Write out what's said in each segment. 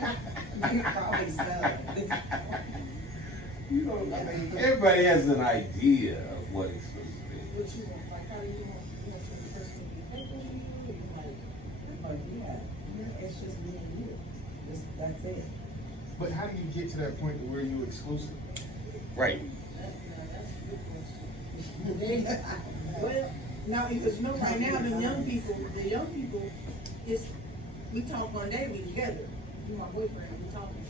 Probably so. You know, I mean, everybody has an idea of what exclusive is. What you want, like, how do you want the person to be faithful to you? Yeah, it's just me and you. That's it. But how do you get to that point where you exclusive? Right. That's a good question. Well, no, because right now, the young people, we talk on daily together. You my boyfriend, we talking.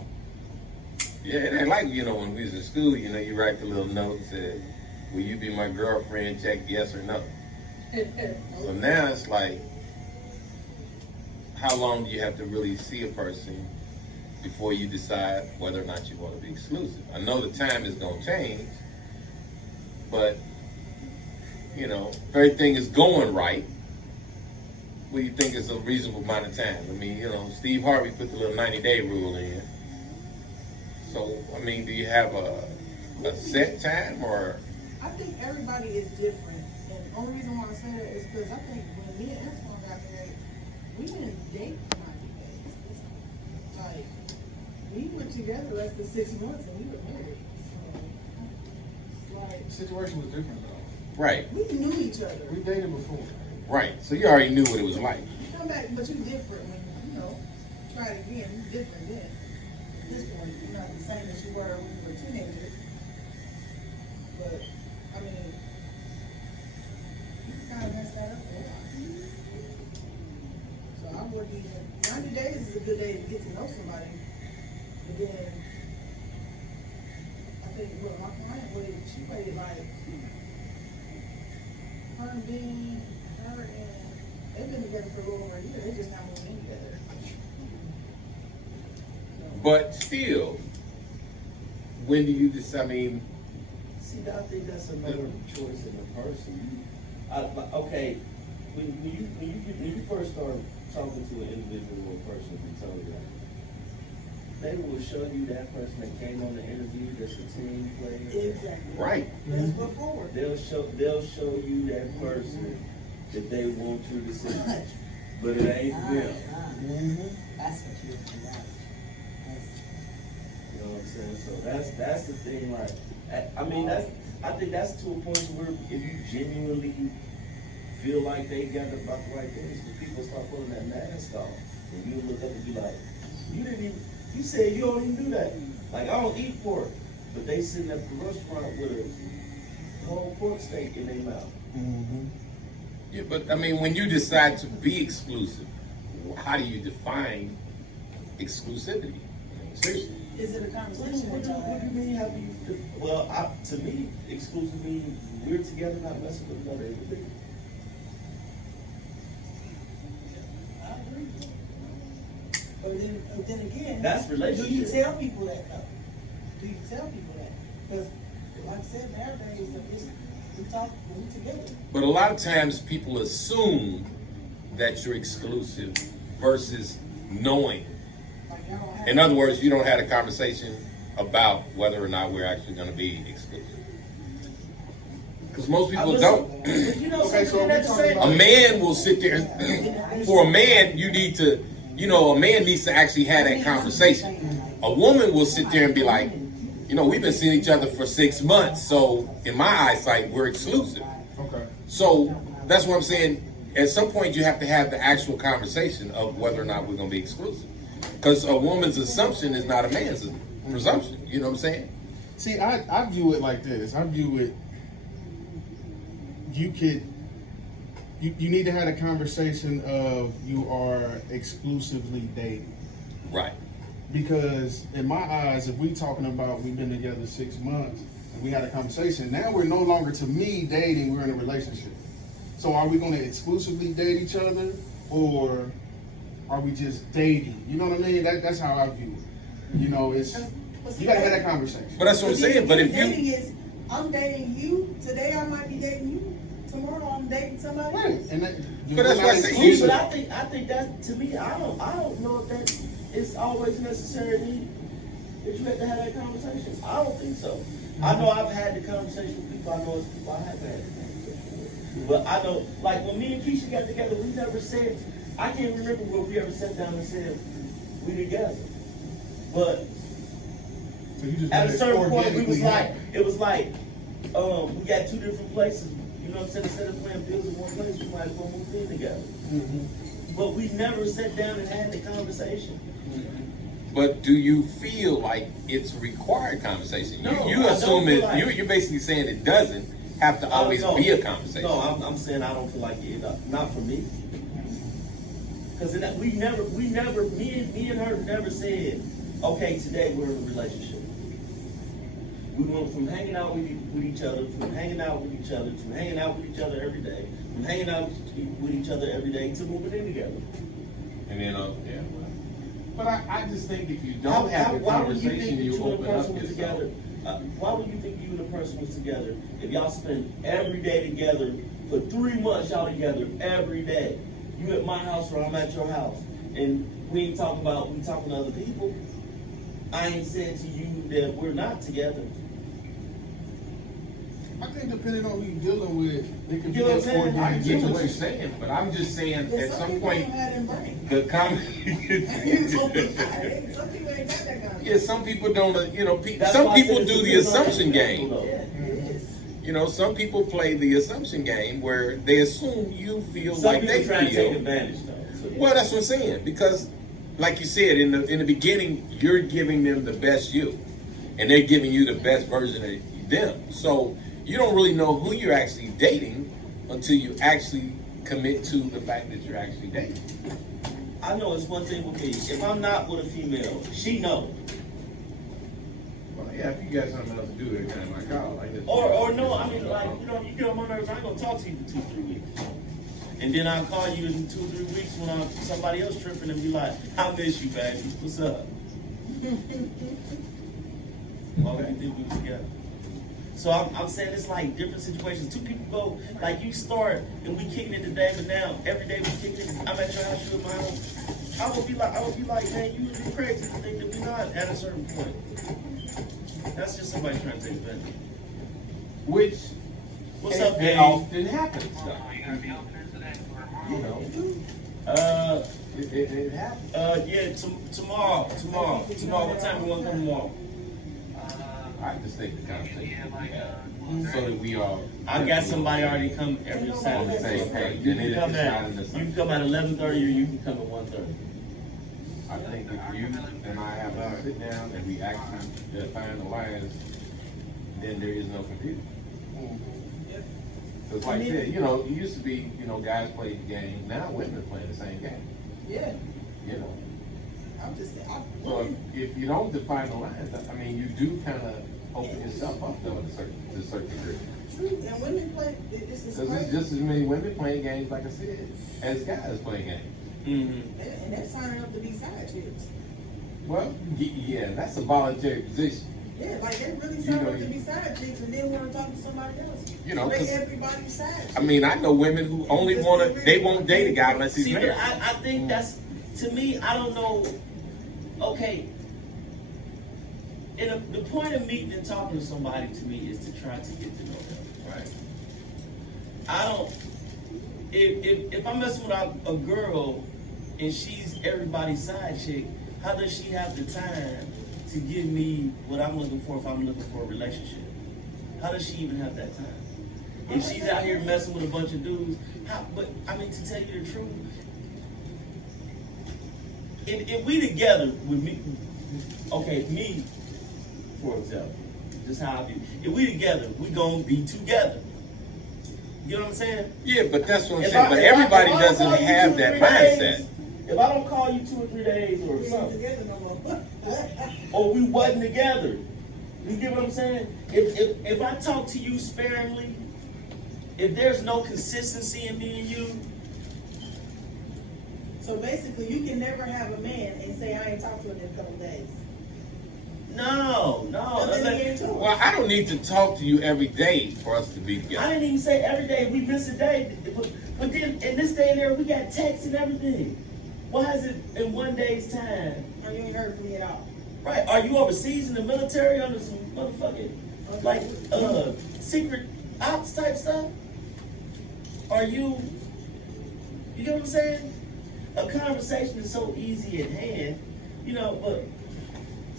Yeah, it ain't like, when we was in school, you write the little note and say, will you be my girlfriend? Check yes or no. So now it's like, how long do you have to really see a person before you decide whether or not you want to be exclusive? I know the time is going to change, but, if everything is going right, what do you think is a reasonable amount of time? I mean, Steve Harvey put the little 90-day rule in. So, do you have a set time or? I think everybody is different. And the only reason why I say that is because I think when me and Antoine got married, we didn't date for 90 days. Like, we were together less than 6 months and we were married. So, The situation was different though. Right. we knew each other. We dated before. Right. So you already knew what it was like. You come back, but you different when try it again. You different then. At this point, you're not the same as you were when you were teenagers. But you kind of messed that up a lot. So I wouldn't even. 90 days is a good day to get to know somebody. But then I think what my client waited, she waited like her and Dean, her and they've been together for a little over a year. They just not moving in together. But still, when do you decide? See, I think that's another choice in the person. Okay, when you first start talking to an individual or person, and tell you that, they will show you that person that came on the interview that's a team player. Exactly. Right. Let's go forward. They'll show you that person that they want you to see, but it ain't them. That's what you're about. You know what I'm saying? So that's the thing. Like, I think that's to a point where if you genuinely feel like they got about the right things, when people start pulling that mask off, and you look up and be like, you said you don't even do that. Like, I don't eat pork, but they sitting at the restaurant with a whole pork steak in their mouth. Mm-hmm. Yeah, but when you decide to be exclusive, how do you define exclusivity? Seriously. Is it a conversation? What do you mean? How do you? Well, to me, exclusive means we're together, not messing with another individual. I agree. But then again, That's relationship. Do you tell people that though? Do you tell people that? Because like I said, nowadays we talk when we together. But a lot of times people assume that you're exclusive versus knowing. Like y'all don't have. In other words, you don't have a conversation about whether or not we're actually going to be exclusive. Because most people don't. But you know, Okay, so something we're that's the talking same. about- A man will sit there and, for a man, you need to, a man needs to actually have that conversation. A woman will sit there and be like, we've been seeing each other for 6 months, so in my eyesight, we're exclusive. Okay. So that's what I'm saying. At some point, you have to have the actual conversation of whether or not we're going to be exclusive. Because a woman's assumption is not a man's presumption. You know what I'm saying? See, I view it like this. I view it, you need to have a conversation of you are exclusively dating. Right. Because in my eyes, if we talking about we've been together 6 months and we had a conversation, now we're no longer, to me, dating, we're in a relationship. So are we going to exclusively date each other, or are we just dating? You know what I mean? That's how I view it. You gotta have that conversation. But that's what I'm saying. But if dating you, is, I'm dating you today, I might be dating you. Tomorrow, I'm dating somebody Right. else. And But that's why I say See, you- but I think that, to me, I don't know if that is always necessary that you have to have that conversation. I don't think so. I know I've had the conversation with people. I know it's people I have had the conversation with. But I know, like when me and Keisha got together, we never said. I can't remember where we ever sat down and said we together. But So you just at a let it certain point, we was organically like, happen. it was like, we got two different places. You know what I'm saying? Instead of playing bills in one place, we might as well move in together. But we never sat down and had the conversation. But do you feel like it's required conversation? No, you I don't assume feel it. like- You're basically saying it doesn't have to always No. be a conversation. No, I'm saying I don't feel like it. Not for me. Because me and her never said, okay, today we're in a relationship. We went from hanging out with each other, to hanging out with each other every day, from hanging out with each other every day to moving in together. And then, yeah. But I just think if you don't have the Why would you conversation, think you you and a open up person was yourself. together? Why would you think you and a person was together if y'all spend every day together for 3 months? Y'all together every day. You at my house or I'm at your house, and we ain't talking about we talking to other people. I ain't said to you that we're not together. I think depending on who you're dealing with, it can be You know what I'm an saying? I organic get what you're situation. saying, but I'm just saying There's at some people point don't have them brains. the Some people ain't got that kind of. yeah, some people don't. That's Some why I people said do it's the depends on assumption the game. individual, Yeah, though. it is. Some people play the assumption game where they assume you feel Some like people they try to take feel. advantage though. So, yeah. Well, that's what I'm saying, because like you said in the beginning, you're giving them the best you, and they're giving you the best version of them. So you don't really know who you're actually dating until you actually commit to the fact that you're actually dating. I know it's one thing with me. If I'm not with a female, she knows. Well, yeah, if you got something else to do every time I call, I just Or no, I mean like, you get on my nerves, I ain't gonna talk to you for 2-3 weeks. And then I'll call you in 2-3 weeks when I'm somebody else tripping and be like, I miss you, baby. What's up? Why would you think we were together? So I'm saying it's like different situations. Two people go, like you start and we kicking it today, but now every day we kicking it. I'm at your house, you at my house. I would be like, man, you would be crazy to think that we're not at a certain point. That's just somebody trying to take advantage. which What's up, it Dave? often happens. You know, it happens. Yeah, tomorrow. What time you want to come tomorrow? I just think the conversation we have, so that we all. I got somebody already come every on the Saturday. same page. You And can it come is at not in the you can come at 11:30 or you can come at 1:30. I think if you and I have a sit down and we actually define the lines, then there is no confusion. Because like I said, it used to be, guys played the game. Now women are playing the same game. Yeah, You know. I'm just saying. So if you don't define the lines, I mean, you do kind of open yourself up though to a certain degree. True, and women play. This is Because there's crazy. just as many women playing games, like I said, as guys playing games. Mm-hmm. And that's signing up to be side chicks. Well, yeah, that's a voluntary position. Yeah, like they really You sign know, up to be side chicks and then want to talk to somebody else. You know, They 'cause- everybody's side chick. I mean, I know women who only they won't date a guy unless he's See, but married. I think that's, to me, I don't know. Okay. And the point of meeting and talking to somebody to me is to try to get to know them, right? I don't. If I'm messing with a girl and she's everybody's side chick, how does she have the time to give me what I'm looking for if I'm looking for a relationship? How does she even have that time? If she's out here messing with a bunch of dudes, but I mean, to tell you the truth, if we together with me, okay, me, for example, this is how I view. If we together, we gonna be together. You know what I'm saying? Yeah, but that's what I'm If saying. I- But if I- everybody if I don't doesn't call you have 2 or that 3 mindset. days, if I don't call you 2 or 3 days or We ain't something, together no more. or we wasn't together, you get what I'm saying? If I talk to you sparingly, if there's no consistency in me and you, So basically, you can never have a man and say I ain't talked to him in a couple days. no. Nothing Like, to get into it. Well, I don't need to talk to you every day for us to be I together. didn't even say every day. We miss a day. But then in this day and era, we got texts and everything. Why is it in one day's time? Or you ain't heard from me at all. Right? Are you overseas in the military under some motherfucking like secret ops type stuff? Are you? You get what I'm saying? A conversation is so easy at hand, but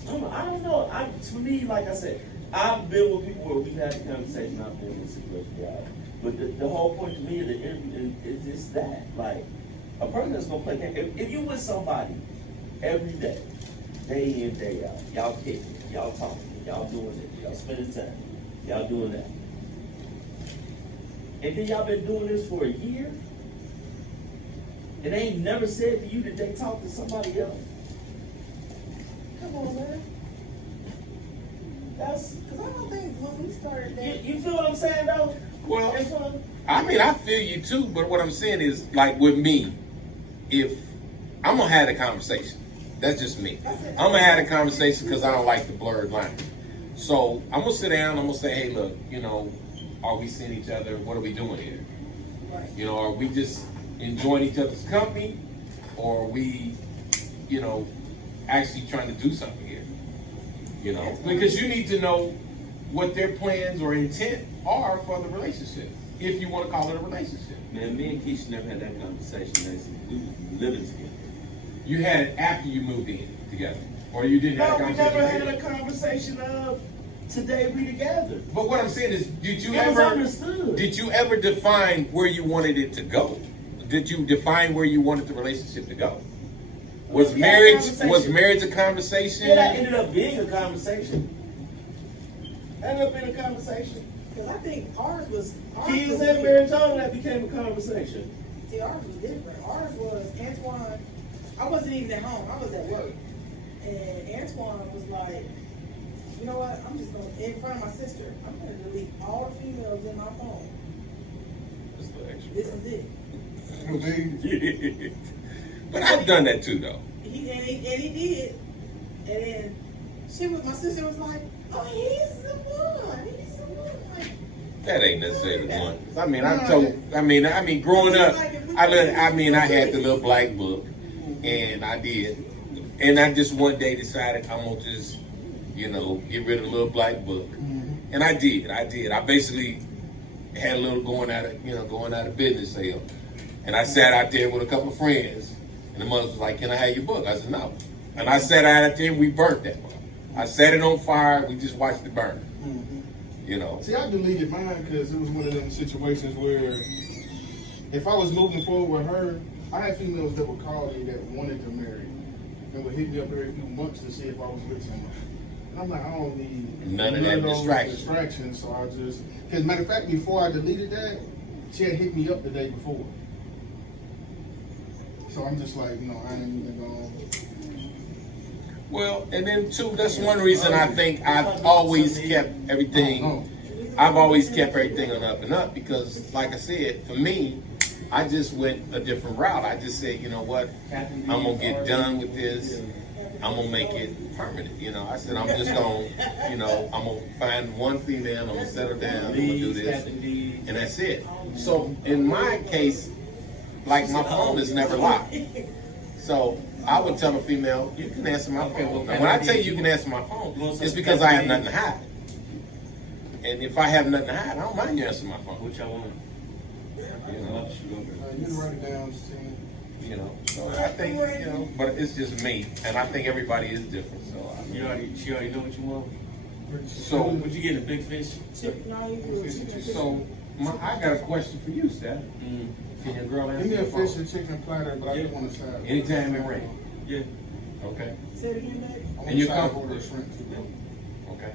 I don't know. To me, like I said, I've been with people where we've had a conversation. I've been with situations where but the whole point to me of the interview is just that. Like, a person that's going to play games. If you with somebody every day, day in, day out, y'all kicking, y'all talking, y'all doing it, y'all spending time, y'all doing that. And then y'all been doing this for a year, and they ain't never said to you that they talked to somebody else. Come on, man. That's, Because I don't think when we started that, you feel what I'm saying, though? Well, That's what I'm- I mean, I feel you too, but what I'm saying is, like with me, if I'm gonna have a conversation, that's just me. I'm gonna have a conversation because I don't like the blurred line. So I'm gonna sit down. I'm gonna say, hey, look, you know, are we seeing each other? What are we doing here? right. You know, are we just enjoying each other's company, or are we, you know, actually trying to do something here? You know, because you need to know what their plans or intent are for the relationship, if you want to call it a relationship. Man, me and Keisha never had that conversation. We was living together. You had it after you moved in together, or you didn't have a No, we conversation. never had a conversation of today we together. But what I'm saying is, did you It was ever understood. did you ever define where you wanted it to go? Did you define where you wanted the relationship to go? Was We had a marriage conversation. a conversation? Yeah, that ended up being a conversation. Ended up being a conversation. Because I think ours was Kids and different. marriage, all that became a conversation. See, ours was different. Ours was Antoine. I wasn't even at home. I was at work, and Antoine was like, "You know what? I'm just gonna in front of my sister. I'm gonna delete all the females in my phone. That's the extra This is it." But I've done that too, though. He did. And then my sister was like, "Oh, he's the one. He's the one." Like, That ain't necessarily the one. I mean, I mean, growing up, I had the little black book, and I did, and I just one day decided I'm gonna just, you know, get rid of the little black book, and I did. I basically had a little going out of business sale, and I sat out there with a couple of friends, and the mother was like, "Can I have your book?" I said, "No," and I sat out there and we burnt that book. I set it on fire. We just watched it burn. You know. See, I deleted mine because it was one of them situations where if I was moving forward with her, I had females that would call me that wanted to marry and would hit me up every few months to see if I was with someone. And I'm like, I don't need None of that those distraction. distractions. So I just, because matter of fact, before I deleted that, she had hit me up the day before. So I'm just like, you know, I ain't even going. Well, and then too, that's one reason I think I've always kept everything on the up and up, because like I said, for me, I just went a different route. I just said, you know what, I'm gonna get done with this. I'm gonna make it permanent. You know, I said, I'm just gonna, you know, I'm gonna find one female, I'm gonna settle down, I'm gonna do this, and that's it. So in my case, like my phone is never locked. So I would tell a female, you can answer my phone. Now, when I tell you can answer my phone, it's because I have nothing to hide. And if I have nothing to hide, I don't mind you answering my phone. What y'all want? You know, You can write it down, Steve. you know. So I think, you know, but it's just me, and I think everybody is different. So She already know what you want. So Would you get a big fish? no, you do it. I got a question for you, Steph. Can your girl answer Give me a your phone? fish and chicken platter, but I do want to side. Anytime it rains. Yeah. Okay. Say it again, babe. I want And you to side come- order shrimp too. Okay.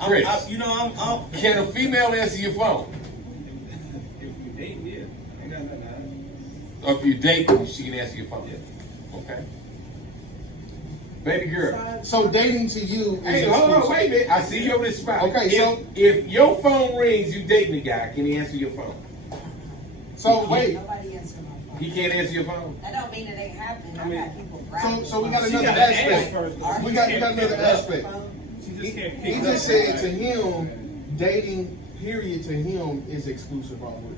Chris, I'm can a female answer your phone? If we date, yeah. I got nothing to hide. Or if you date, she can answer your phone. Okay. Baby girl. So dating to you is Hey, hold on, exclusive. wait a minute. I see you over this spot. Okay, so- if your phone rings, you dating the guy, can he answer your phone? So wait, Nobody answered my phone. He can't answer your phone? That don't mean it ain't happening. I got people bragging. so we got She another gotta ask aspect. first, though. We got another aspect. She just can't He pick it just up. said to him, dating period to him is exclusive already.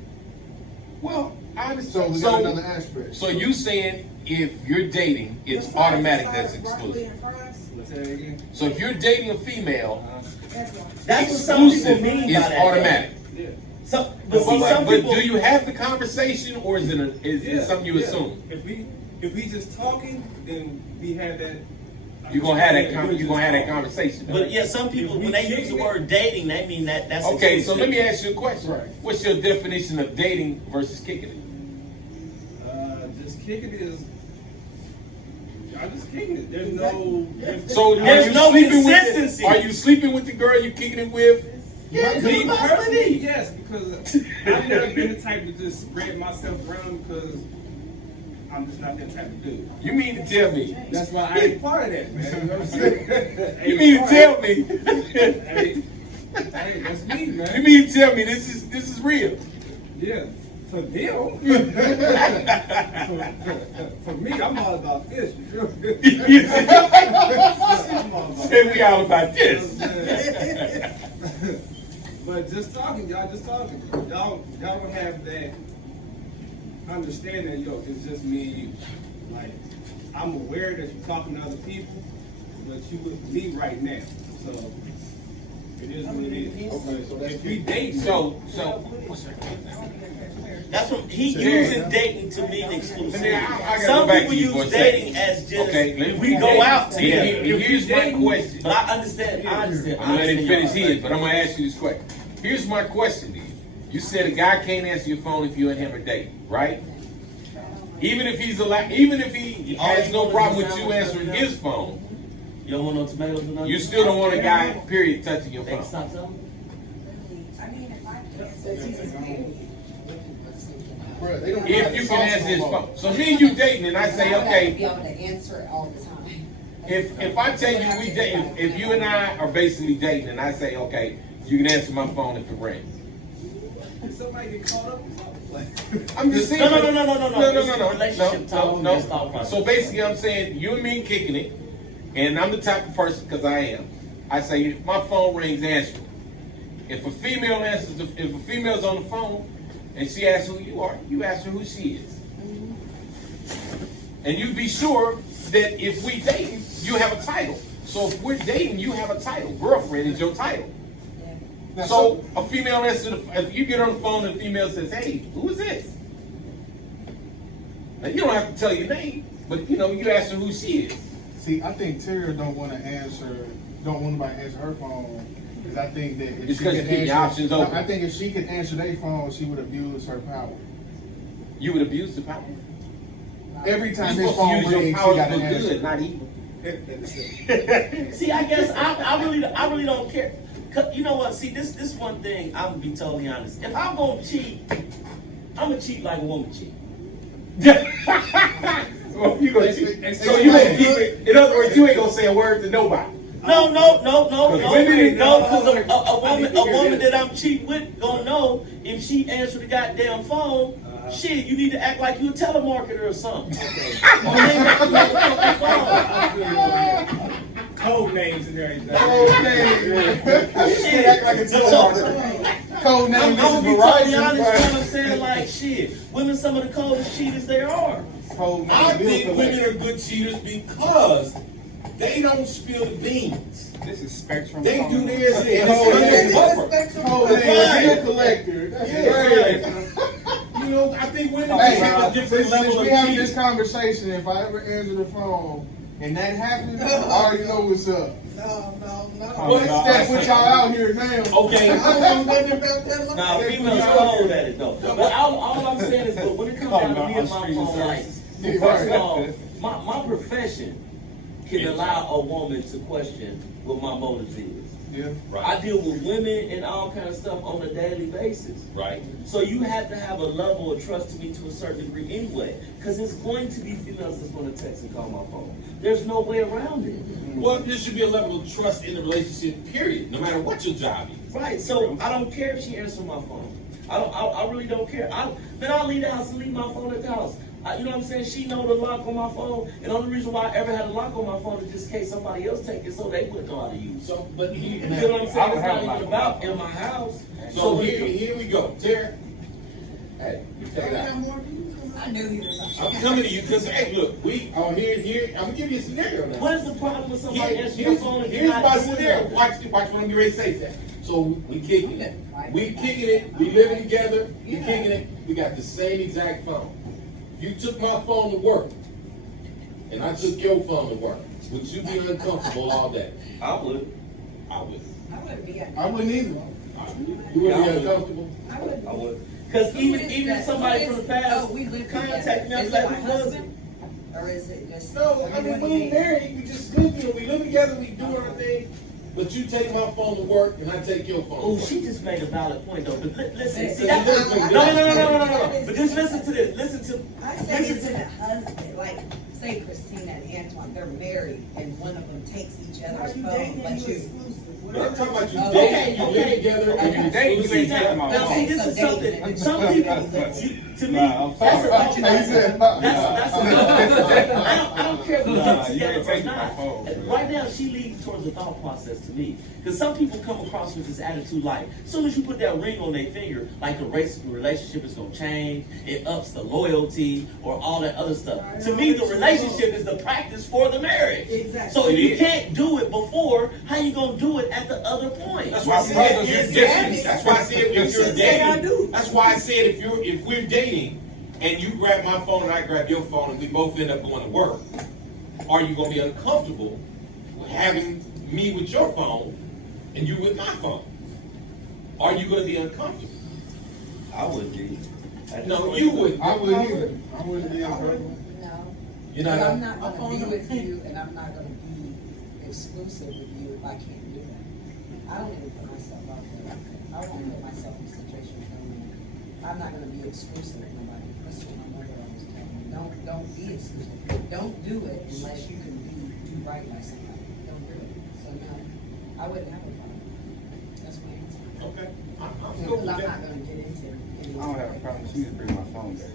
Well, I So understand. we got another aspect. So you saying if you're dating, it's automatic that's exclusive. Let's say it again. So if you're dating a female, That's what some people exclusive mean is by that. automatic. Yeah. But see, some But people. do you have the conversation, or is it is Yeah, something you yeah. assume? If we just talking, then we had that You're gonna have that conversation. But yeah, some people, when they use the word dating, they mean that's Okay, so exclusive. let me ask you a question. Right. What's your definition of dating versus kicking it? Just kicking it is. I just kicking it. There's no. So There's no consistency. Are you sleeping with the girl you kicking it with? Yeah, me personally, yes, because I've never been the type to just spread myself around because I'm just not that type of dude. You mean to tell me? That's why I ain't part of that, man. You know what I'm saying? You mean to tell me? Hey, that's me, man. You mean to tell me this is real? Yeah, for them. For me, I'm all about this. You feel me? I'm all about Say we all about this. But just talking, y'all just talking. Y'all don't have that understanding, yo, it's just me and you. Like, I'm aware that you're talking to other people, but you with me right now. So it is what it is. Okay, so that's If we dating, So That's what he using dating to mean exclusive. I gotta go Some back people to you for use a second. dating as just Okay, if we go out together. Here's my question. But I understand. I'm gonna let him finish his, but I'm gonna ask you this question. Here's my question to you. You said a guy can't answer your phone if you and him are dating, right? Even if he has no problem with you answering his phone, You don't want no tomatoes or nothing? you still don't want a guy, period, touching your They phone. stop telling me? I mean, if I can answer Jesus' name. Bruh, they don't If you can answer his phone. So me and you dating and I say, I have to okay, be able to answer it all the time. if I tell you we date, if you and I are basically dating and I say, okay, you can answer my phone if it rings. somebody get caught up in something. I'm just saying. No. No. Relationship talk, just thought process. So basically, I'm saying you and me kicking it, and I'm the type of person because I am. I say if my phone rings, answer it. If a female answers, if a female's on the phone and she asks who you are, you ask her who she is, and you be sure that if we dating, you have a title. So if we're dating, you have a title. Girlfriend is your title. Now, So a female answers, if you get on the phone and a female says, "Hey, who is this?" Now you don't have to tell your name, but you ask her who she is. see, I think Tara don't want nobody to answer her phone because I think that if It's she 'cause could you keep your answer, options no, open. I think if she could answer their phone, she would abuse her power. You would abuse the power. Every You're time his supposed to phone use your rings, she power got to for answer. good, not evil. See, I guess I really don't care. 'Cause you know what? See, this one thing. I'm gonna be totally honest. If I'm gonna cheat, I'm gonna cheat like a woman cheat. Well, you gonna cheat. So you gonna keep it. In other words, you ain't gonna say a word to nobody. No. women- Because a woman that I'm cheating with gonna know if she answer the goddamn phone. Shit, you need to act like you a telemarketer or something. Or hang up the motherfucking phone. Code names and everything. Shit. Act like a telemarketer. Code name, I'm this gonna is be totally honest, you know Verizon. what I'm saying? Like, shit, women some of the coldest cheaters there are. Code name, I bill think collector. women are good cheaters because they don't spill the beans. This is Spectrum. They do theirs and it's Code under name, cover. code name, bill collector. That's right. You know, I think women Hey, have a different since level we of having cheating. this conversation, if I ever answer the phone and that happens, I already know what's up. No. That's what y'all out here now. Okay. I don't know nothing about that. Nah, females cold at it though. But all I'm saying is, but when it comes down to me and my phone, like, Yeah, first of right. all, my profession can allow a woman to question what my motives is. Yeah. I deal with women and all kind of stuff on a daily basis. Right. So you have to have a level of trust to me to a certain degree anyway. Because it's going to be females that's going to text and call my phone. There's no way around it. Well, there should be a level of trust in the relationship, period, no matter what your job is. Right, so I don't care if she answers my phone. I really don't care. I'll leave the house and leave my phone at the house. You know what I'm saying? She know the lock on my phone, and the only reason why I ever had a lock on my phone is just in case somebody else take it, so they wouldn't know how to use it. So, but You know what I'm saying? It's not even about in my house. So here we go. Tara, hey, you take it out. I knew he was. I'm coming to you because, hey, look, I'm here. I'm gonna give you a scenario now. What is the problem with somebody answering your Here's phone and here's you're not my doing scenario. that? Watch what I'm getting ready to say. That. So we kicking it. We kicking it. We living together. We kicking it. We got the same exact phone. You took my phone to work, and I took your phone to work. would you be uncomfortable all day? I would. I wouldn't be. I wouldn't either. You would be uncomfortable? I wouldn't. I would. Because even somebody from the past we live contact me, I'm Is like, it my who was it? husband? Or is it just? No, I mean, we ain't married, we just live here, we live together, we do our thing, but you take my phone to work and I take your phone. Oh, to work. she just made a valid point though. But listen, see See, that? listen, No. But just listen to this. Listen to. I say it's in a husband, like, say Christina and Antoine, they're married and one of them takes each Are other's you phone, dating but you you. exclusive? But I'm talking about you Okay, dating, you live together, okay. and you Dating, you ain't exclusive. taking my Now phone. see, this is something. Some people, to me, Nah, I'm that's sorry. a that's I don't care if we Nah, get you together ain't or taking my not. phone. Right now, she leads towards the thought process to me. Because some people come across with this attitude like, as soon as you put that ring on their finger, like the relationship is going to change, it ups the loyalty, or all that other stuff. To me, the relationship is the practice for the marriage. Exactly. So if you can't do it before, how you going to do it at the other point? That's why I said it's different. That's why I said if you're Say I dating. do. That's why I said if we're dating and you grab my phone and I grab your phone and we both end up going to work, are you gonna be uncomfortable with having me with your phone and you with my phone? Are you gonna be uncomfortable? I would be. No, you wouldn't. I wouldn't either. I wouldn't be uncomfortable. No. You're But not. I'm not gonna be with you and I'm not gonna be exclusive with you if I can't do that. I don't even put myself out there. I won't put myself in situations where I'm not gonna be exclusive with nobody. That's what my mother always told me. Don't be exclusive. Don't do it unless you can do right by somebody. Don't do it. So no, I wouldn't have a problem. That's my answer. Okay. I'm Because cool I'm with not that. gonna get into it. I don't have a problem. She needs to bring my phone back.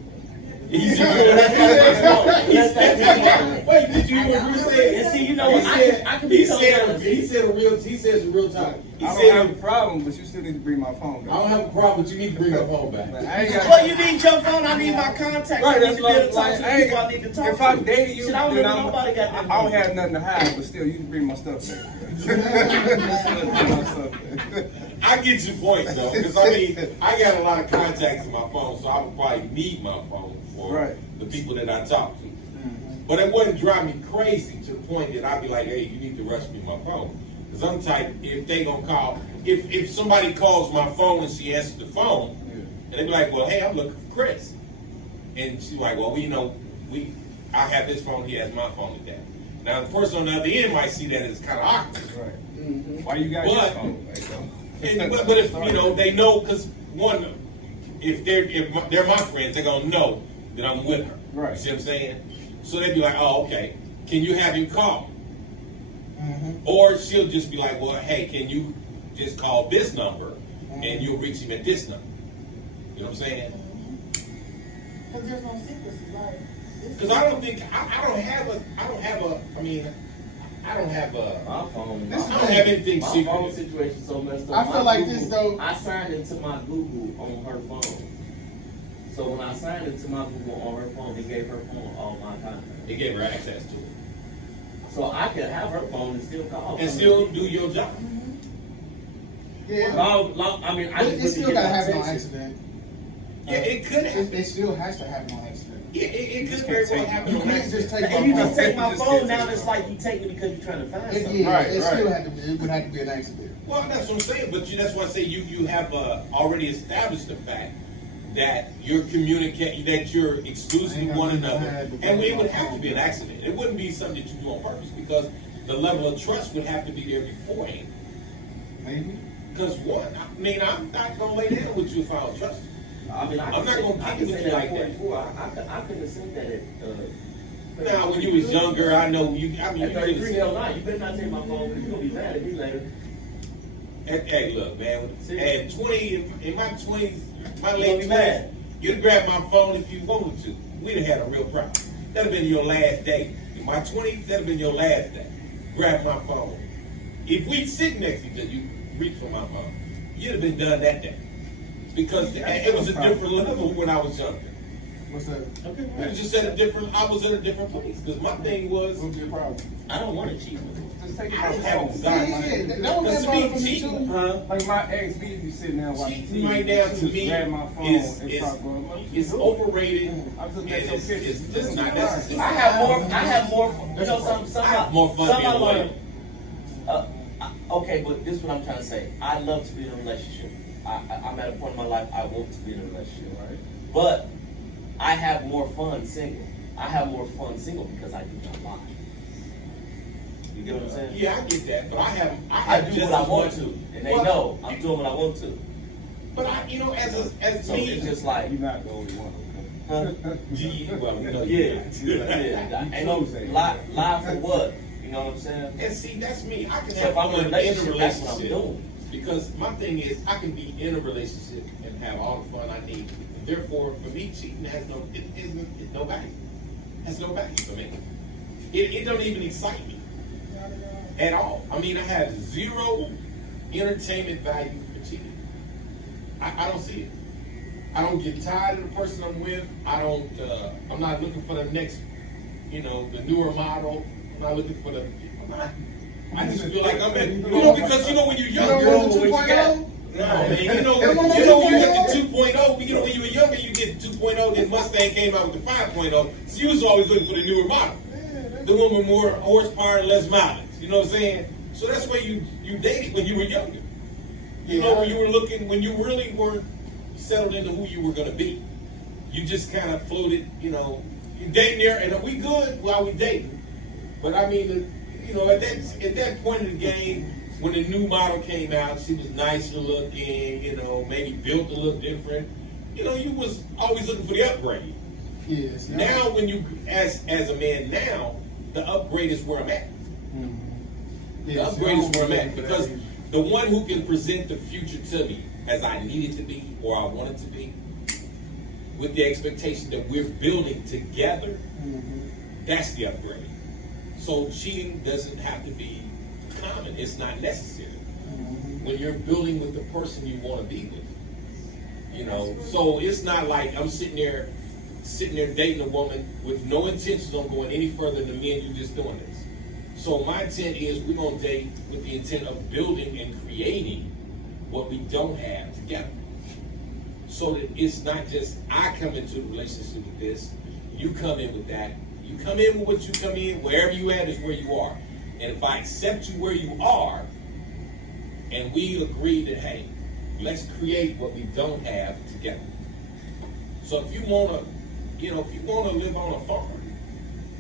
Wait, did you hear what you said? And see, you know, He said- I can be he so said honest. he said a real time. He I don't said have a problem, but you still need to bring my phone I back. don't have a problem, but you need to bring your phone back. Like, I ain't got. Well, you need your phone. I need my contact. Right, I that's need to be able to like, talk to I the people I ain't, need to talk if to. I'm dating you, Shit, I don't then remember nobody got that. I don't have nothing to hide, but still, you can bring my stuff back. Still bring my stuff back. I get your point though, because I mean, I got a lot of contacts in my phone, so I would probably need my phone for Right. the people that I talk to. But it wouldn't drive me crazy to the point that I'd be like, hey, you need to rush me my phone. Because I'm type, if they gonna call, if somebody calls my phone and she answers the phone, and they be like, well, hey, I'm looking for Chris. And she's like, well, I have his phone, he has my phone today. Now, the person on the other end might see that as kind of awkward. Right. Why you got your But- phone? Like, But if, you know, they know, because one, if they're my friends, they're gonna know that I'm with her. Right. You see what I'm saying? So they'd be like, oh, okay, can you have him call? Or she'll just be like, well, hey, can you just call this number and you'll reach him at this number? You know what I'm saying? Because there's no secrecy, like. Because I don't think, I don't have a, My phone. I don't have anything My phone secret. situation so messed up. I feel My like Google- this, though. I signed into my Google on her phone. So when I signed into my Google on her phone, it gave her phone all my contacts. They gave her access to it. So I could have her phone and still call. And still do your job. Yeah. I mean, I But just it put still to gotta get my happen on attention. accident. Yeah, it could happen. It still has to happen on accident. Yeah, it could very well happen You on can't accident. just take If you my just phone. take my Just phone get now, it. it's like you take it because you're trying to find something. Yeah, Right, it right. still had to be. It would have to be an accident. Well, that's what I'm saying, but that's why I say you have already established the fact that you're communicating, that you're exclusive with one another, and it would have to be an accident. It wouldn't be something that you do on purpose because the level of trust would have to be there beforehand. Maybe. Because one, I mean, I'm not gonna lay down with you if I don't trust you. I mean, I'm not gonna I kick can it with say you that like that. before. I couldn't have said that at. Now, when you was younger, I know you. I mean, At you 33, was, hell no, you better not take my phone because you're gonna be mad at me later. hey, look, man. At 20, in my 20s, my You late gonna be mad. 20s, you'd have grabbed my phone if you wanted to. We'd have had a real problem. That'd have been your last day. In my 20s, that'd have been your last day. Grab my phone. If we'd sit next to each other, you reach for my phone. You'd have been done that day. Because it was a different level when I was younger. What's that? It was just at a different, I was at a different place. Because my thing was, What would be a problem? I don't want to cheat with her. just taking I my don't have a phone. desire. That was Because that to brother me, from me cheating, too. Like my ex be sitting there watching cheating TV. right now to She me grab my phone is and start going, "What you it's doing?" overrated I and just got your it's pictures. just not necessary. I have more, you know, some I have more fun being I alone. learned. Okay, but this is what I'm trying to say. I love to be in a relationship. I'm at a point in my life I want to be in a relationship. Right. But I have more fun single. I have more fun single because I do not lie. You get what I'm saying? Yeah, I get that, but I I have do just what I as want much- to, and they know I'm doing what I want to. But you know, as So me, it's just like, You're not the only one. huh? well, you know, Yeah, yeah. Ain't no lie for what? You know what I'm saying? And see, that's me. I can So have if I'm in a fun in a relationship, that's what I'm relationship. doing. Because my thing is, I can be in a relationship and have all the fun I need. And therefore, for me, cheating has no value. Has no value for me. It don't even excite me at all. I mean, I have zero entertainment value for cheating. I don't see it. I don't get tired of the person I'm with. I'm not looking for the next, the newer model. I'm not looking for I just feel like I'm in, because when you're younger, what the what you 2.0? got? No, man, when you get the 2.0, when you were younger, you get 2.0, then Mustang came out with the 5.0, so you was always looking for the newer model. The one with more horsepower and less mileage, you know what I'm saying? So that's why you dated when you were younger. When you really weren't settled into who you were gonna be. You just kind of floated, you dating there, and we good while we dating. But I mean, at that point in the game, when the new model came out, she was nicer looking, maybe built a little different. You was always looking for the upgrade. Yes. Now, when you, as a man now, the upgrade is where I'm at. The upgrade is where I'm at, because the one who can present the future to me as I need it to be or I want it to be, with the expectation that we're building together, that's the upgrade. So cheating doesn't have to be common. It's not necessary. When you're building with the person you want to be with. So it's not like I'm sitting there dating a woman with no intentions on going any further than me and you just doing this. So my intent is we're going to date with the intent of building and creating what we don't have together. So that it's not just I come into the relationship with this, you come in with that. You come in with what you come in, wherever you at is where you are. And if I accept you where you are, and we agree that, hey, let's create what we don't have together. So if you wanna live on a farm,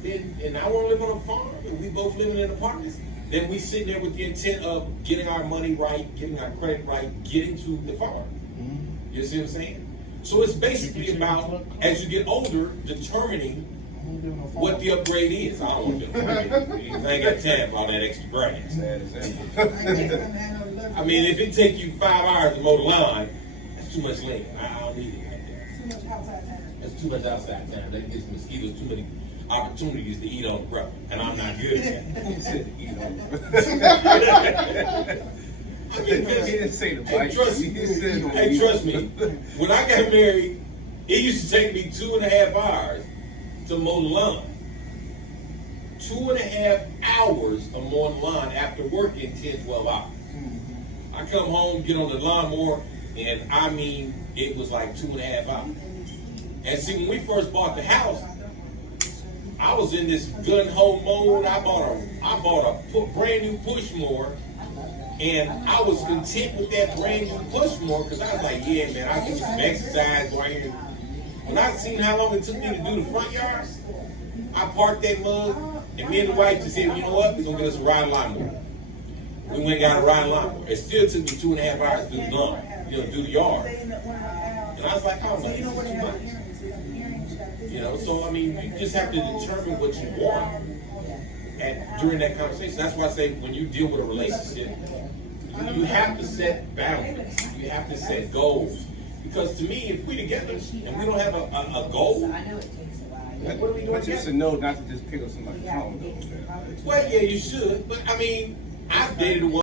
and I wanna live on a farm, and we both living in apartments, then we sitting there with the intent of getting our money right, getting our credit right, getting to the farm. You see what I'm saying? So it's basically about, as you get older, determining what the upgrade is. I don't want to do it. I ain't got time for all that extra grass. I mean, if it take you 5 hours to mow the lawn, that's too much land. I don't need it like that. Too much outside time. That's too much outside time. That gives mosquitoes too many opportunities to eat on the ground, and I'm not good at that. He said to eat on I mean, He didn't say to hey, bite. trust He just said to hey, eat. trust me. When I got married, it used to take me 2.5 hours to mow the lawn. 2.5 hours of mowing the lawn after working 10, 12 hours. I come home, get on the lawnmower, and I mean, it was like 2.5 hours. And see, when we first bought the house, I was in this gun-ho mode. I bought a brand new push mower, and I was content with that brand new push mower because I was like, yeah, man, I can get some exercise right here. When I seen how long it took me to do the front yard, I parked that mug, and me and the wife just said, you know what, we're gonna get us a riding lawnmower. We went and got a riding lawnmower. It still took me 2.5 hours to do the lawn, do the yard. And I was like, oh no, this is too much. So I mean, you just have to determine what you want during that conversation. That's why I say when you deal with a relationship, you have to set boundaries. You have to set goals. Because to me, if we together and we don't have a goal, I know it takes a while. what are we doing But you together? should know not to just pick up somebody's phone, though. Well, yeah, you should. But I mean, I've dated a woman